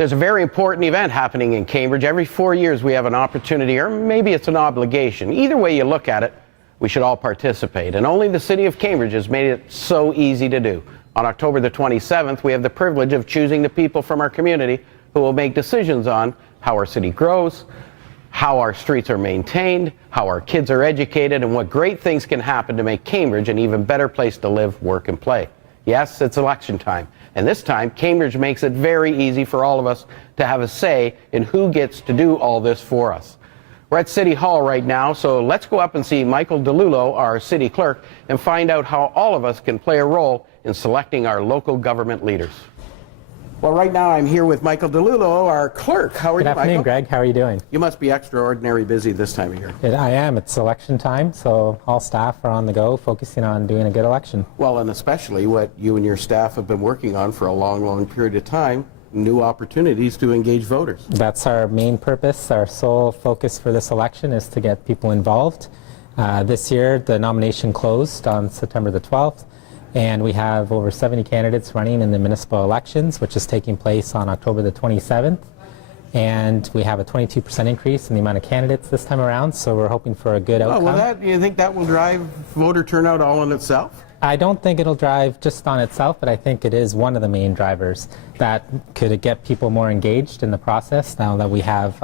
There's a very important event happening in Cambridge. Every 4 years we have an opportunity, or maybe it's an obligation. Either way you look at it, we should all participate. And only the City of Cambridge has made it so easy to do. On October the 27th, we have the privilege of choosing the people from our community who will make decisions on how our city grows, how our streets are maintained, how our kids are educated, and what great things can happen to make Cambridge an even better place to live, work, and play. Yes, it's election time. And this time, Cambridge makes it very easy for all of us to have a say in who gets to do all this for us. We're at City Hall right now, so let's go up and see Michael DeLullo, our city clerk, and find out how all of us can play a role in selecting our local government leaders. Well, right now I'm here with Michael DeLullo, our clerk. How are you, Michael? Good afternoon, Greg. How are you doing? You must be extraordinary busy this time of year. I am. It's election time, so all staff are on the go, focusing on doing a good election. Well, and especially what you and your staff have been working on for a long, long period of time, new opportunities to engage voters. That's our main purpose. Our sole focus for this election is to get people involved. This year, the nomination closed on September the 12th. And we have over 70 candidates running in the municipal elections, which is taking place on October the 27th. And we have a 22% increase in the amount of candidates this time around, so we're hoping for a good outcome. Well, you think that will drive voter turnout all in itself? I don't think it'll drive just on itself, but I think it is one of the main drivers that could get people more engaged in the process. Now that we have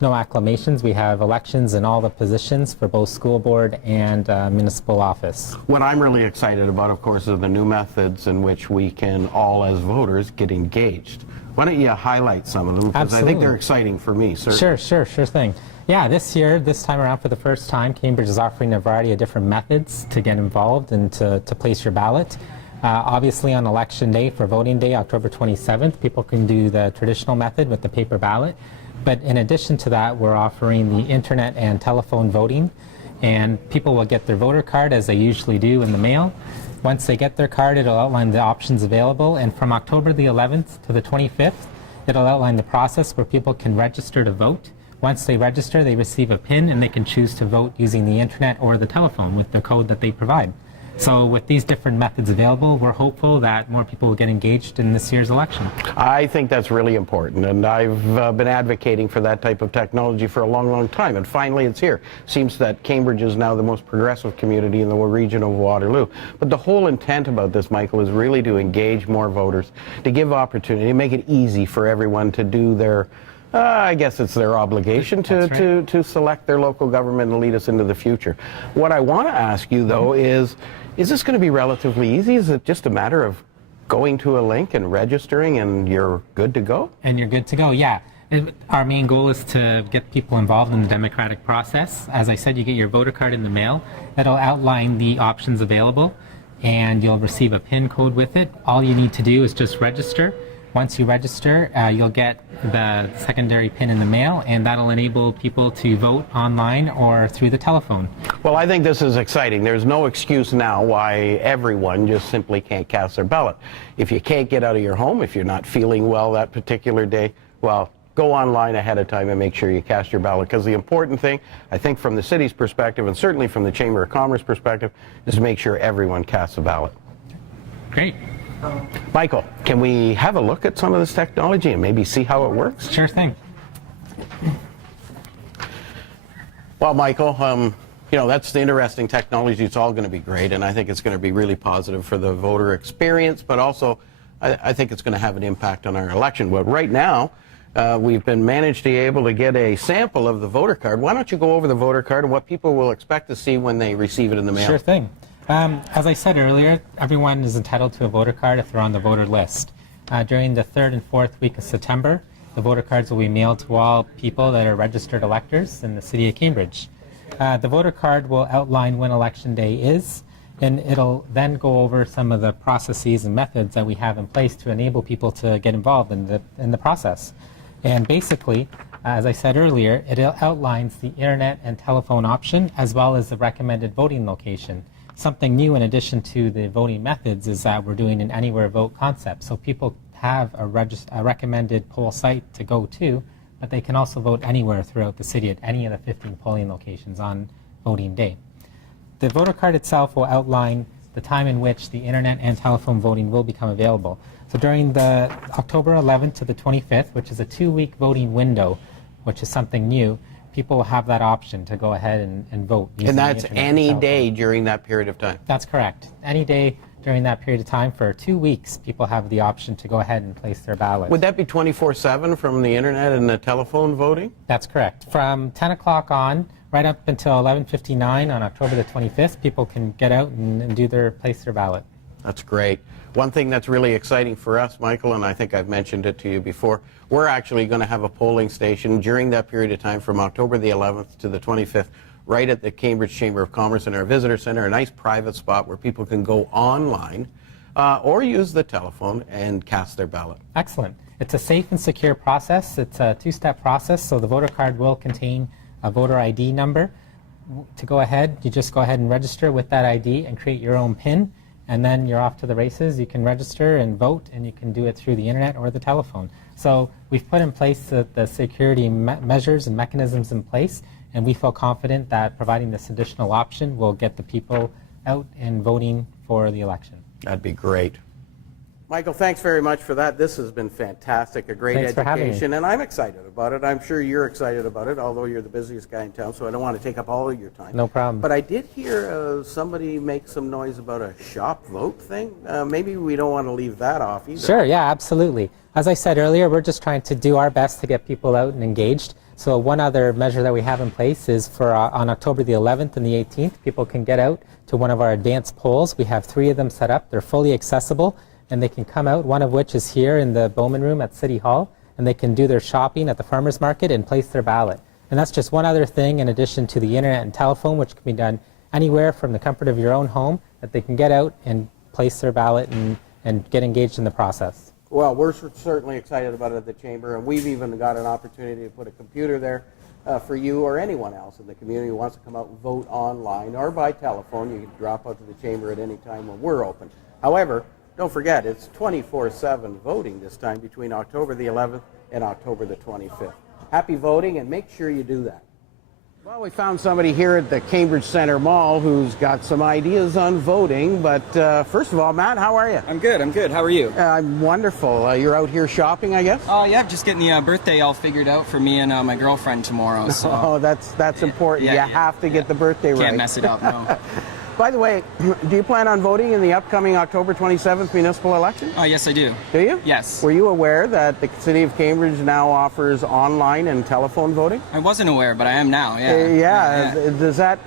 no acclamations, we have elections in all the positions for both school board and municipal office. What I'm really excited about, of course, are the new methods in which we can all, as voters, get engaged. Why don't you highlight some of them? Because Absolutely. I think they're exciting for me, certainly. Sure thing. Yeah, this time around for the first time, Cambridge is offering a variety of different methods to get involved and to place your ballot. Obviously on election day, for voting day, October 27th, people can do the traditional method with the paper ballot. But in addition to that, we're offering the internet and telephone voting. And people will get their voter card, as they usually do, in the mail. Once they get their card, it'll outline the options available. And from October the 11th to the 25th, it'll outline the process where people can register to vote. Once they register, they receive a PIN, and they can choose to vote using the internet or the telephone with the code that they provide. So with these different methods available, we're hopeful that more people will get engaged in this year's election. I think that's really important, and I've been advocating for that type of technology for a long, long time, and finally it's here. Seems that Cambridge is now the most progressive community in the region of Waterloo. But the whole intent about this, Michael, is really to engage more voters, to give opportunity, make it easy for everyone to do their I guess it's their obligation to select their local government and lead us into the future. What I want to ask you, though, is this going to be relatively easy? Is it just a matter of going to a link and registering and you're good to go? And you're good to go, yeah. Our main goal is to get people involved in the democratic process. As I said, you get your voter card in the mail. That'll outline the options available, and you'll receive a PIN code with it. All you need to do is just register. Once you register, you'll get the secondary PIN in the mail, and that'll enable people to vote online or through the telephone. Well, I think this is exciting. There's no excuse now why everyone just simply can't cast their ballot. If you can't get out of your home, if you're not feeling well that particular day, well, go online ahead of time and make sure you cast your ballot. Because the important thing, I think from the city's perspective, and certainly from the Chamber of Commerce perspective, is to make sure everyone casts a ballot. Great. Michael, can we have a look at some of this technology and maybe see how it works? Sure thing. Well, Michael, you know, that's the interesting technology. It's all going to be great, and I think it's going to be really positive for the voter experience, but also I think it's going to have an impact on our election. But right now, we've been managed to be able to get a sample of the voter card. Why don't you go over the voter card and what people will expect to see when they receive it in the mail? Sure thing. As I said earlier, everyone is entitled to a voter card if they're on the voter list. During the 3rd and 4th week of September, the voter cards will be mailed to all people that are registered electors in the City of Cambridge. The voter card will outline when Election Day is, and it'll then go over some of the processes and methods that we have in place to enable people to get involved in the process. And basically, as I said earlier, it outlines the internet and telephone option as well as the recommended voting location. Something new in addition to the voting methods is that we're doing an anywhere vote concept. So people have a recommended poll site to go to, but they can also vote anywhere throughout the city at any of the 15 polling locations on voting day. The voter card itself will outline the time in which the internet and telephone voting will become available. So during the October 11th to the 25th, which is a 2-week voting window, which is something new, people will have that option to go ahead and vote. And that's any day during that period of time? That's correct. Any day during that period of time for 2 weeks, people have the option to go ahead and place their ballot. Would that be 24/7 from the internet and the telephone voting? That's correct. From 10 o'clock on, right up until 11:59 on October the 25th, people can get out and place their ballot. That's great. One thing that's really exciting for us, Michael, and I think I've mentioned it to you before, we're actually going to have a polling station during that period of time from October the 11th to the 25th, right at the Cambridge Chamber of Commerce in our visitor center, a nice private spot where people can go online or use the telephone and cast their ballot. Excellent. It's a safe and secure process. It's a 2-step process, so the voter card will contain a voter ID number. To go ahead, you just go ahead and register with that ID and create your own PIN, and then you're off to the races. You can register and vote, and you can do it through the internet or the telephone. So we've put in place the security measures and mechanisms in place, and we feel confident that providing this additional option will get the people out and voting for the election. That'd be great. Michael, thanks very much for that. This has been fantastic, a great Thanks for having me. education, and I'm excited about it. I'm sure you're excited about it, although you're the busiest guy in town, so I don't want to take up all of your time. No problem. But I did hear somebody make some noise about a shop vote thing. Maybe we don't want to leave that off either. Sure, yeah, absolutely. As I said earlier, we're just trying to do our best to get people out and engaged. So one other measure that we have in place is for on October the 11th and the 18th, people can get out to one of our advanced polls. We have 3 of them set up. They're fully accessible, and they can come out, one of which is here in the Bowman Room at City Hall, and they can do their shopping at the farmers market and place their ballot. And that's just one other thing in addition to the internet and telephone, which can be done anywhere from the comfort of your own home, that they can get out and place their ballot and get engaged in the process. Well, we're certainly excited about it at the Chamber, and we've even got an opportunity to put a computer there for you or anyone else in the community who wants to come out and vote online or by telephone. You can drop out to the Chamber at any time when we're open. However, don't forget, it's 24/7 voting this time between October the 11th and October the 25th. Happy voting, and make sure you do that. Well, we found somebody here at the Cambridge Center Mall who's got some ideas on voting, but first of all, Matt, how are you? I'm good. How are you? I'm wonderful. You're out here shopping, I guess? Oh, yeah, just getting the birthday all figured out for me and my girlfriend tomorrow. So. Oh, that's important. You have to get the birthday right. Can't mess it up, no. By the way, do you plan on voting in the upcoming October 27th municipal election? Oh, yes, I do. Do you? Yes. Were you aware that the City of Cambridge now offers online and telephone voting? I wasn't aware, but I am now, Does that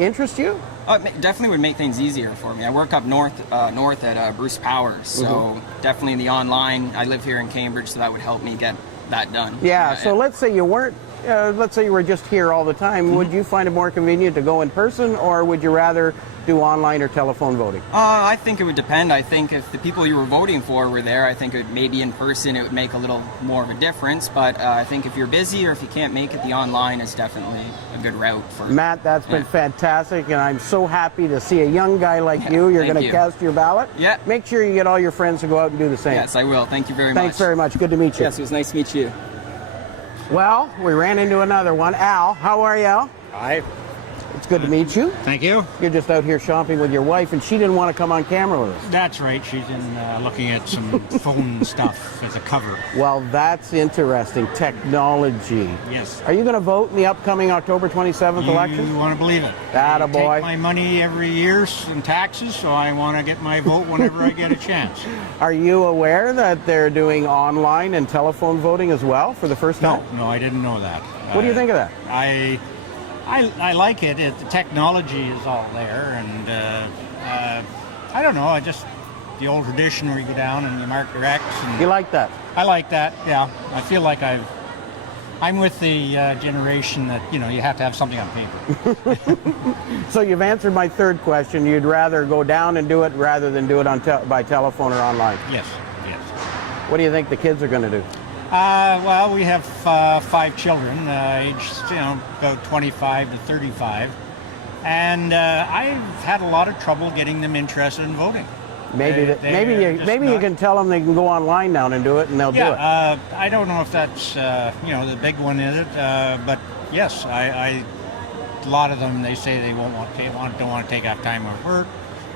interest you? Oh, it definitely would make things easier for me. I work up north at Bruce Powers, so definitely the online. I live here in Cambridge, so that would help me get that done. So let's say you weren't. Let's say you were just here all the time. Would you find it more convenient to go in person, or would you rather do online or telephone voting? I think it would depend. I think if the people you were voting for were there, I think maybe in person it would make a little more of a difference. But I think if you're busy or if you can't make it, the online is definitely a good route for. Matt, that's been fantastic, and I'm so happy to see a young guy like you. You're going to cast your ballot. Yeah. Make sure you get all your friends to go out and do the same. Yes, I will. Thank you very much. Thanks very much. Good to meet you. Yes, it was nice to meet you. Well, we ran into another one. Al, how are you, Al? Hi. It's good to meet you. Thank you. You're just out here shopping with your wife, and she didn't want to come on camera with us. That's right. She's in looking at some phone stuff as a cover. Well, that's interesting. Technology. Yes. Are you going to vote in the upcoming October 27th election? You want to believe it. Atta I boy. take my money every year in taxes, so I want to get my vote whenever I get a chance. Are you aware that they're doing online and telephone voting as well for the first time? No, I didn't know that. What do you think of that? I like it. The technology is all there, and I don't know. The old tradition where you go down and you mark your X. And You like that? I like that. Yeah, I feel like I'm with the generation that you have to have something on paper. So you've answered my third question. You'd rather go down and do it rather than do it by telephone or online. Yes. What do you think the kids are going to do? Well, we have 5 children, aged about 25 to 35, and I've had a lot of trouble getting them interested in voting. Maybe you can tell them they can go online now and do it, and they'll do it. I don't know if that's the big one is it, but yes, a lot of them they say they don't want to take off time off work,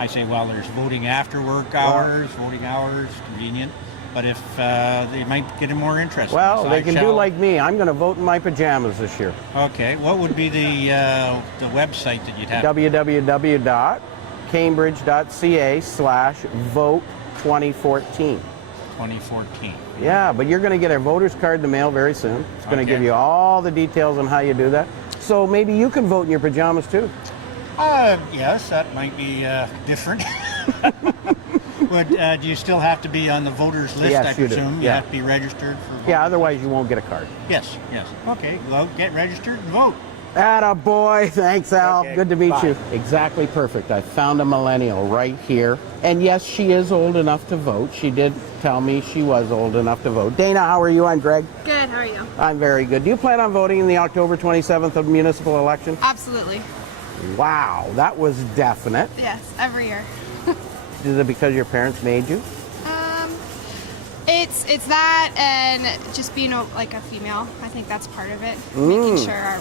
I say, well, there's voting after work hours, voting hours, convenient. But if they might get more interested. Well, So they I can do shall- like me. I'm going to vote in my pajamas this year. Okay, what would be the website that you'd have? www.cambridge.ca/vote2014. 2014. Yeah, but you're going to get a voter's card in the mail very soon. It's going to Okay. give you all the details on how you do that. So maybe you can vote in your pajamas too. Yes, that might be different. Do you still have to be on the voters list, Yes, I you do. presume? You Yeah. have to be registered for voting? Yeah, otherwise you won't get a card. Yes. Okay, well, get registered and vote. Attaboy. Thanks, Al. Okay, Good to meet bye. you. Exactly perfect. I found a millennial right here. And yes, she is old enough to vote. She did tell me she was old enough to vote. Dana, how are you? I'm Greg. Good, how are you? I'm very good. Do you plan on voting in the October 27th of municipal election? Absolutely. Wow, that was definite. Yes, every year. Is it because your parents made you? It's that and just being like a female. I think that's part of it. Making sure our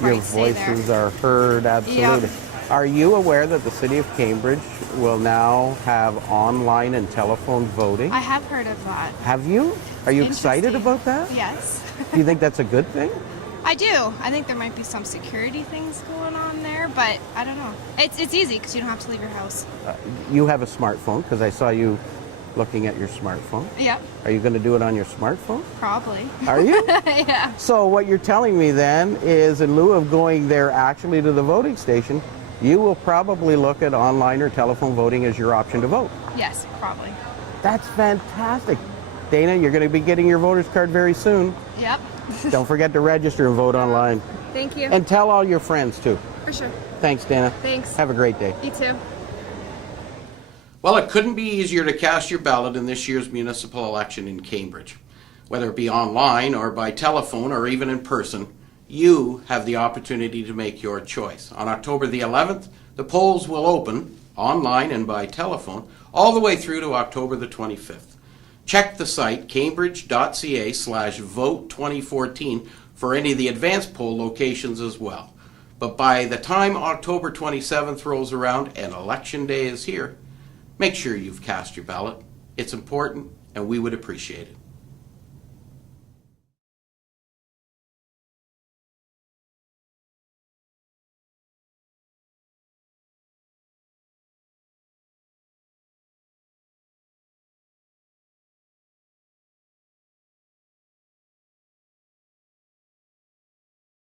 Your rights stay there. voices are heard, absolutely. Are you aware that the city of Cambridge will now have online and telephone voting? I have heard of that. Have you? Are you excited Interesting. about that? Yes. Do you think that's a good thing? I do. I think there might be some security things going on there, but I don't know. It's easy because you don't have to leave your house. You have a smartphone because I saw you looking at your smartphone. Yep, Are you going to do it on your smartphone? probably. Are you? Yeah. So what you're telling me then is in lieu of going there actually to the voting station, you will probably look at online or telephone voting as your option to vote. Yes, probably. That's fantastic. Dana, you're going to be getting your voter's card very soon. Yep. Don't forget to register and vote online. Thank you. And tell all your friends too. For sure. Thanks, Dana. Thanks. Have a great day. You too. Well, it couldn't be easier to cast your ballot in this year's municipal election in Cambridge. Whether it be online or by telephone or even in person, you have the opportunity to make your choice. On October the 11th, the polls will open online and by telephone all the way through to October the 25th. Check the site cambridge.ca/vote2014 for any of the advanced poll locations as well. But by the time October 27th rolls around and Election Day is here, make sure you've cast your ballot. It's important and we would appreciate it.